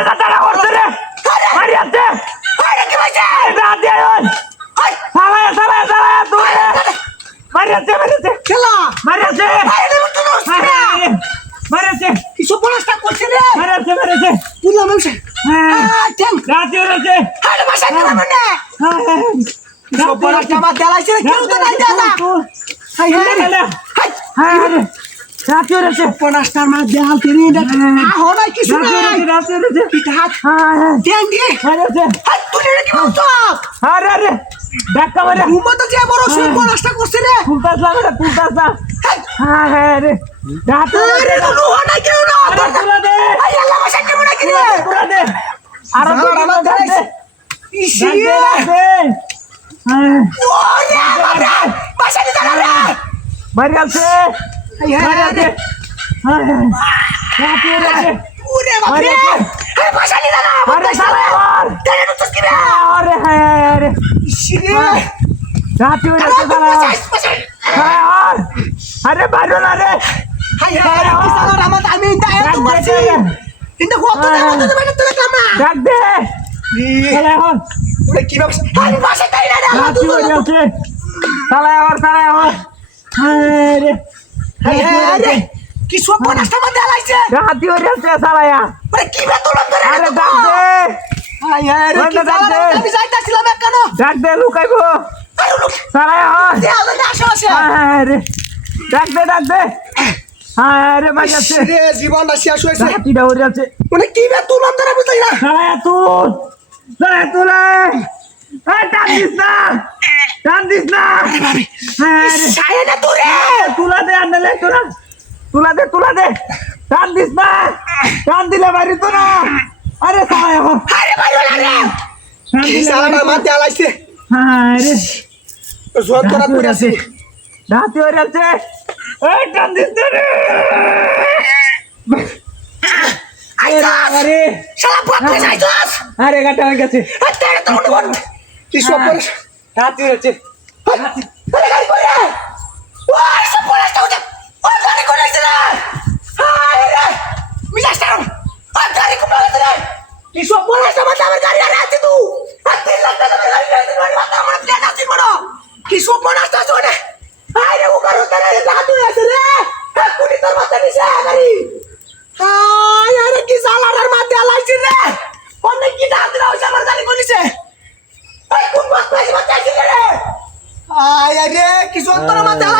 মারিয়া তাড়া করছে রে মারিয়াছে আরে কি হইছে রাত দিয়ে সালায়া তুই মারিয়াছে খেলা মারিয়াছে আরে তো নষ্ট মারিয়াছে কিছু বলস্তা করছে রে মারিয়াছে পুরো মানুষ টেন রাত দিয়ে আরে ভাষা কি মানে কিছু বলস্তা মা দেলাইছে কেউ তো নাই দেলা হাই হাই রাত দিয়ে বলস্তা মা দেল তেরি হনাই কিছু নাই রাত দিয়ে হাত টেন দিয়ে মারিয়াছে হাই তুই কি বলছ আরে ধাক্কা মারে ঘুমোতে যে বড় সুই বলস্তা করছে রে পুলতাস না রে রাত আরে নো হনাই কেউ না তুলা দে আই আল্লাহ ভাষা কি মনে করে তুলা দে আর আমার দেলাইছে ইসি ওরে বাবা ভাষা দি দাঁড়া রে মারিয়াছে মারিয়াছে ওরে বাবা রে আরে ভাষা দি দাঁড়া আরে সালায়ার তেরে তো কি রে আরে আরে ইসি রে রাত দিয়ে সালায়ার আরে বাইরে না রে হাই হাই কি সালা রামাত আমি ইন্দা এত করছি ইন্দা কত দে মানে তুই কামনা ডাক দে সালায়ার ওরে কি ভাবছ আরে ভাষা তাই না রাত দিয়ে সালায়ার আরে আরে কি সব বনাসটা মা দেলাইছে রাত দিয়ে সালায়া আরে কি বেতলম ধরে আরে ডাক দে হাই আরে কি সালা আমি যাইতাছিলাম কেন ডাক দে লুকাইবো আরে লোক সালায়ার দেও না আসে আরে ডাক দে আরে মারিয়াছে রে জীবনটা শেষ হইছে রাতি দাউরে আছে মানে কি বেতলম ধরে বুঝাই না সালায়া তুল এই টান দিস না আরে সায়ে না তোরে তুলা দে আনলে তুলা দে টান দিস না টান দিলে বাড়ি তো না আরে সালায়া আরে ভাই ওলা রে টান দিলে সালা মা দেলাইছে আরে জোর করা করে আছে রাতি হয়ে আছে এই টান দিস রে আইসা আরে শালা পকড়ে যাইছস আরে গাটা হয়ে গেছে তেরে তো মন কি সব বলিস রাতি হয়েছে আরে গাড়ি করে ওই সব বলিস তো ও গাড়ি করে আছে না আরে রে মিজাস্টার ও গাড়ি করে আছে রে কি সব বলিস তো আমার গাড়ি আর আছে তুই আর 3 লাখ টাকা গাড়ি আছে গাড়ি মাথা আমার প্লেট আছে বড় কি সব বলিস তো শুনে আরে ও গাড়ি করে লাদু আছে রে কুড়ি তোর মাথা নিছে গাড়ি আরে কি সালার মাথা লাইছে রে অনেক কি দাঁত রাউছে আমার গাড়ি কইছে এই কোন মাথা আছে মাথা আছে রে আরে কি সন্তর মাথা